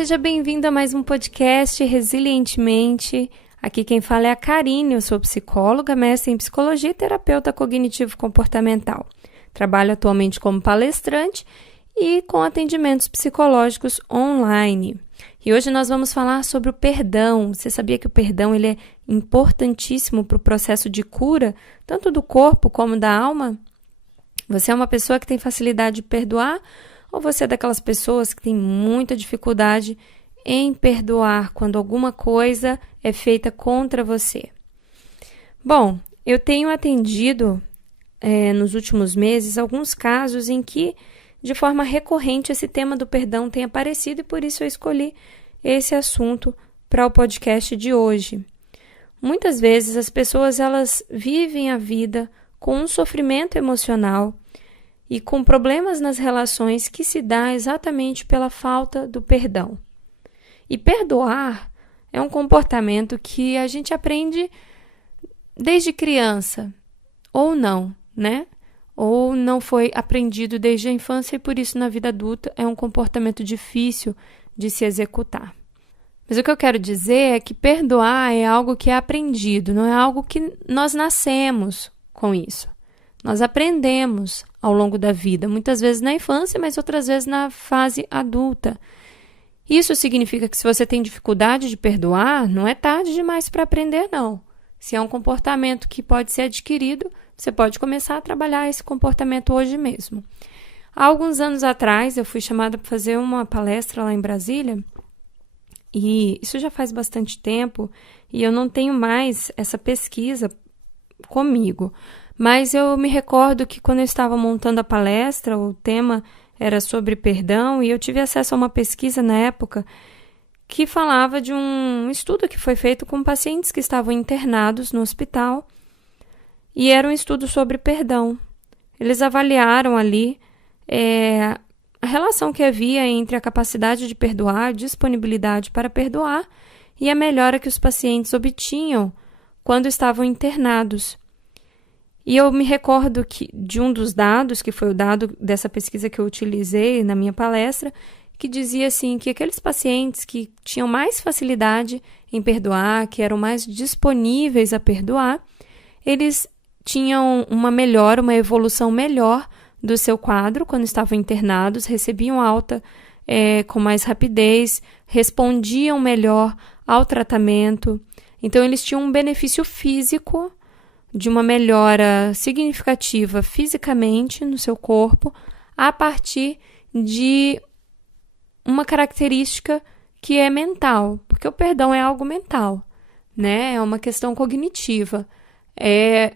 seja bem-vindo a mais um podcast Resilientemente. Aqui quem fala é a Karine, eu sou psicóloga, mestre em psicologia e terapeuta cognitivo-comportamental. Trabalho atualmente como palestrante e com atendimentos psicológicos online. E hoje nós vamos falar sobre o perdão. Você sabia que o perdão ele é importantíssimo para o processo de cura, tanto do corpo como da alma? Você é uma pessoa que tem facilidade de perdoar ou você é daquelas pessoas que tem muita dificuldade em perdoar quando alguma coisa é feita contra você? Bom, eu tenho atendido nos últimos meses alguns casos em que, de forma recorrente, esse tema do perdão tem aparecido e por isso eu escolhi esse assunto para o podcast de hoje. Muitas vezes as pessoas elas vivem a vida com um sofrimento emocional e com problemas nas relações que se dá exatamente pela falta do perdão. E perdoar é um comportamento que a gente aprende desde criança, ou não, né? Ou não foi aprendido desde a infância e por isso na vida adulta é um comportamento difícil de se executar. Mas o que eu quero dizer é que perdoar é algo que é aprendido, não é algo que nós nascemos com isso. Nós aprendemos ao longo da vida, muitas vezes na infância, mas outras vezes na fase adulta. Isso significa que se você tem dificuldade de perdoar, não é tarde demais para aprender, não. Se é um comportamento que pode ser adquirido, você pode começar a trabalhar esse comportamento hoje mesmo. Há alguns anos atrás, eu fui chamada para fazer uma palestra lá em Brasília, e isso já faz bastante tempo, e eu não tenho mais essa pesquisa comigo. Mas eu me recordo que quando eu estava montando a palestra, o tema era sobre perdão e eu tive acesso a uma pesquisa na época que falava de um estudo que foi feito com pacientes que estavam internados no hospital e era um estudo sobre perdão. Eles avaliaram ali a relação que havia entre a capacidade de perdoar, a disponibilidade para perdoar e a melhora que os pacientes obtinham quando estavam internados. E eu me recordo de um dos dados, que foi o dado dessa pesquisa que eu utilizei na minha palestra, que dizia assim que aqueles pacientes que tinham mais facilidade em perdoar, que eram mais disponíveis a perdoar, eles tinham uma melhora, uma evolução melhor do seu quadro quando estavam internados, recebiam alta com mais rapidez, respondiam melhor ao tratamento. Então, eles tinham um benefício físico de uma melhora significativa fisicamente no seu corpo a partir de uma característica que é mental, porque o perdão é algo mental, né? É uma questão cognitiva. É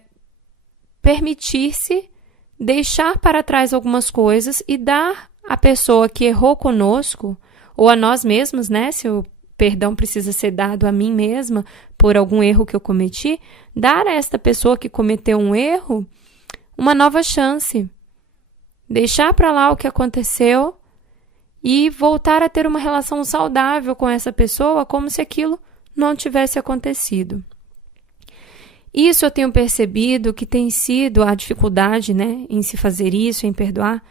permitir-se deixar para trás algumas coisas e dar à pessoa que errou conosco, ou a nós mesmos, né? Se o perdão precisa ser dado a mim mesma por algum erro que eu cometi, dar a esta pessoa que cometeu um erro uma nova chance. Deixar para lá o que aconteceu e voltar a ter uma relação saudável com essa pessoa como se aquilo não tivesse acontecido. Isso eu tenho percebido que tem sido a dificuldade, né, em se fazer isso, em perdoar,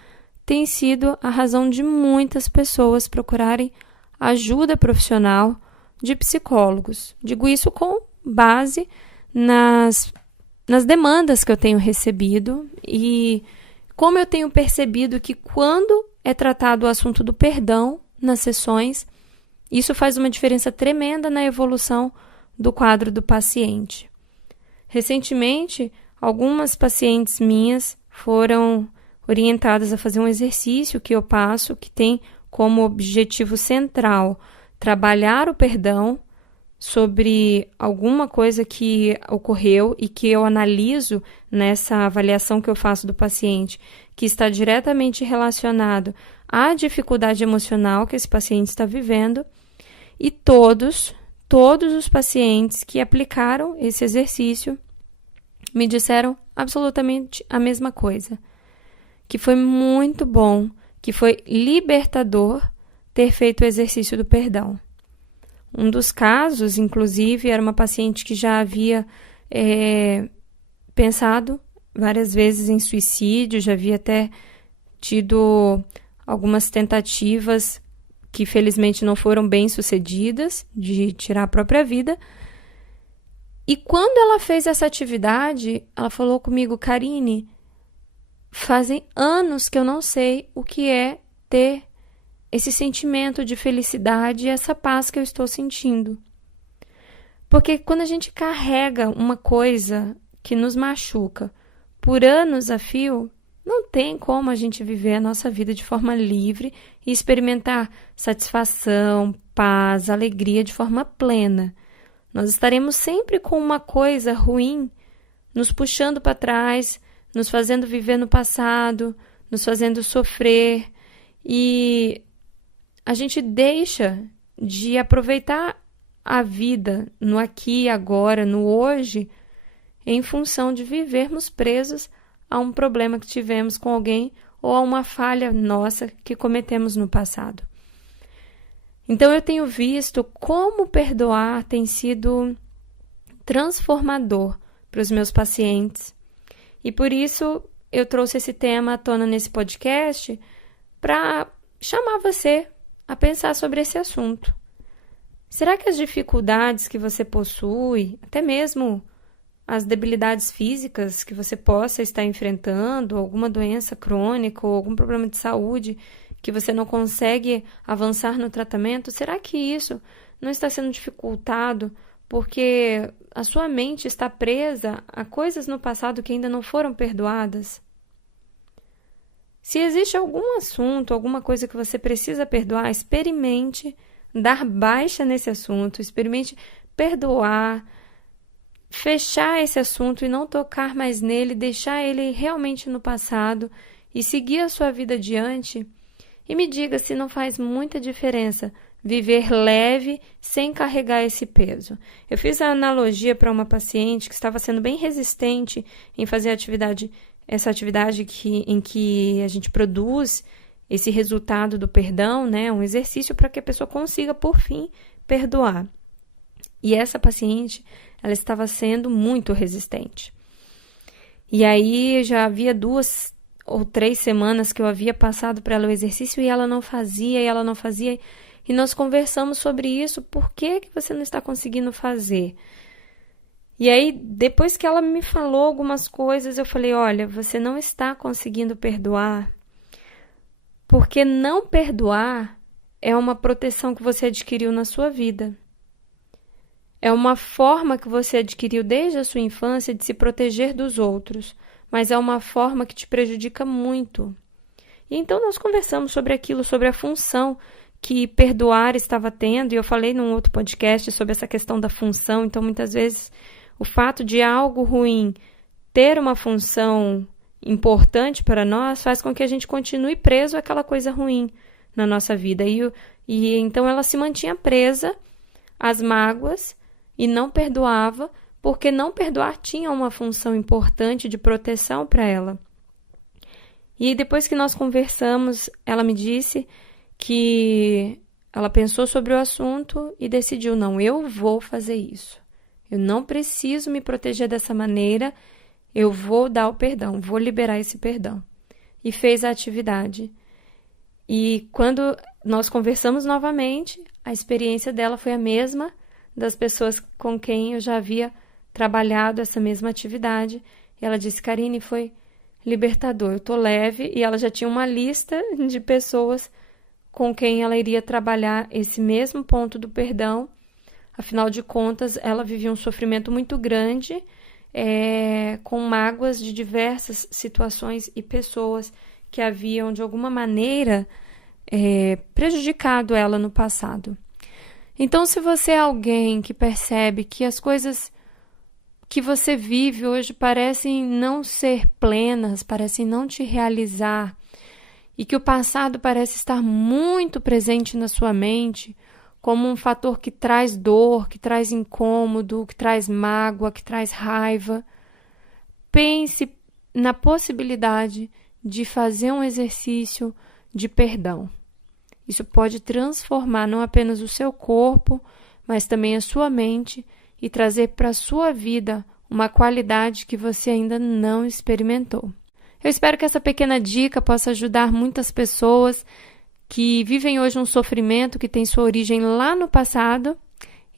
tem sido a razão de muitas pessoas procurarem ajuda profissional de psicólogos. Digo isso com base nas demandas que eu tenho recebido e como eu tenho percebido que quando é tratado o assunto do perdão nas sessões, isso faz uma diferença tremenda na evolução do quadro do paciente. Recentemente, algumas pacientes minhas foram orientadas a fazer um exercício que eu passo, que tem como objetivo central trabalhar o perdão sobre alguma coisa que ocorreu e que eu analiso nessa avaliação que eu faço do paciente, que está diretamente relacionado à dificuldade emocional que esse paciente está vivendo, e todos os pacientes que aplicaram esse exercício me disseram absolutamente a mesma coisa, que foi muito bom, que foi libertador ter feito o exercício do perdão. Um dos casos, inclusive, era uma paciente que já havia pensado várias vezes em suicídio, já havia até tido algumas tentativas que felizmente não foram bem-sucedidas, de tirar a própria vida. E quando ela fez essa atividade, ela falou comigo: Karine, fazem anos que eu não sei o que é ter esse sentimento de felicidade e essa paz que eu estou sentindo. Porque quando a gente carrega uma coisa que nos machuca por anos a fio, não tem como a gente viver a nossa vida de forma livre e experimentar satisfação, paz, alegria de forma plena. Nós estaremos sempre com uma coisa ruim nos puxando para trás, nos fazendo viver no passado, nos fazendo sofrer, e a gente deixa de aproveitar a vida no aqui e agora, no hoje, em função de vivermos presos a um problema que tivemos com alguém ou a uma falha nossa que cometemos no passado. Então eu tenho visto como perdoar tem sido transformador para os meus pacientes. E por isso eu trouxe esse tema à tona nesse podcast para chamar você a pensar sobre esse assunto. Será que as dificuldades que você possui, até mesmo as debilidades físicas que você possa estar enfrentando, alguma doença crônica ou algum problema de saúde que você não consegue avançar no tratamento, será que isso não está sendo dificultado porque a sua mente está presa a coisas no passado que ainda não foram perdoadas? Se existe algum assunto, alguma coisa que você precisa perdoar, experimente dar baixa nesse assunto, experimente perdoar, fechar esse assunto e não tocar mais nele, deixar ele realmente no passado e seguir a sua vida adiante. E me diga se não faz muita diferença viver leve sem carregar esse peso. Eu fiz a analogia para uma paciente que estava sendo bem resistente em fazer essa atividade em que a gente produz esse resultado do perdão, né? Um exercício para que a pessoa consiga, por fim, perdoar. E essa paciente, ela estava sendo muito resistente. E aí já havia 2 ou 3 semanas que eu havia passado para ela o exercício e ela não fazia. E nós conversamos sobre isso. Por que você não está conseguindo fazer? E aí, depois que ela me falou algumas coisas, eu falei: olha, você não está conseguindo perdoar, porque não perdoar é uma proteção que você adquiriu na sua vida. É uma forma que você adquiriu desde a sua infância de se proteger dos outros, mas é uma forma que te prejudica muito. E então nós conversamos sobre aquilo, sobre a função que perdoar estava tendo, e eu falei num outro podcast sobre essa questão da função. Então, muitas vezes, o fato de algo ruim ter uma função importante para nós faz com que a gente continue preso àquela coisa ruim na nossa vida. E então ela se mantinha presa às mágoas e não perdoava, porque não perdoar tinha uma função importante de proteção para ela. E depois que nós conversamos, ela me disse que ela pensou sobre o assunto e decidiu: não, eu vou fazer isso. Eu não preciso me proteger dessa maneira, eu vou dar o perdão, vou liberar esse perdão. E fez a atividade. E quando nós conversamos novamente, a experiência dela foi a mesma das pessoas com quem eu já havia trabalhado essa mesma atividade. E ela disse: Karine, foi libertador, eu estou leve. E ela já tinha uma lista de pessoas com quem ela iria trabalhar esse mesmo ponto do perdão. Afinal de contas, ela vivia um sofrimento muito grande, com mágoas de diversas situações e pessoas que haviam, de alguma maneira, prejudicado ela no passado. Então, se você é alguém que percebe que as coisas que você vive hoje parecem não ser plenas, parecem não te realizar, e que o passado parece estar muito presente na sua mente, como um fator que traz dor, que traz incômodo, que traz mágoa, que traz raiva, pense na possibilidade de fazer um exercício de perdão. Isso pode transformar não apenas o seu corpo, mas também a sua mente e trazer para a sua vida uma qualidade que você ainda não experimentou. Eu espero que essa pequena dica possa ajudar muitas pessoas que vivem hoje um sofrimento que tem sua origem lá no passado,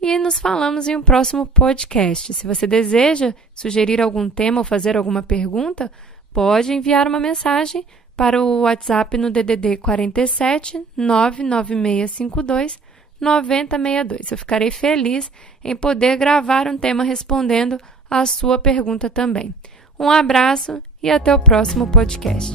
e nos falamos em um próximo podcast. Se você deseja sugerir algum tema ou fazer alguma pergunta, pode enviar uma mensagem para o WhatsApp no DDD 47 99652 9062. Eu ficarei feliz em poder gravar um tema respondendo a sua pergunta também. Um abraço e até o próximo podcast.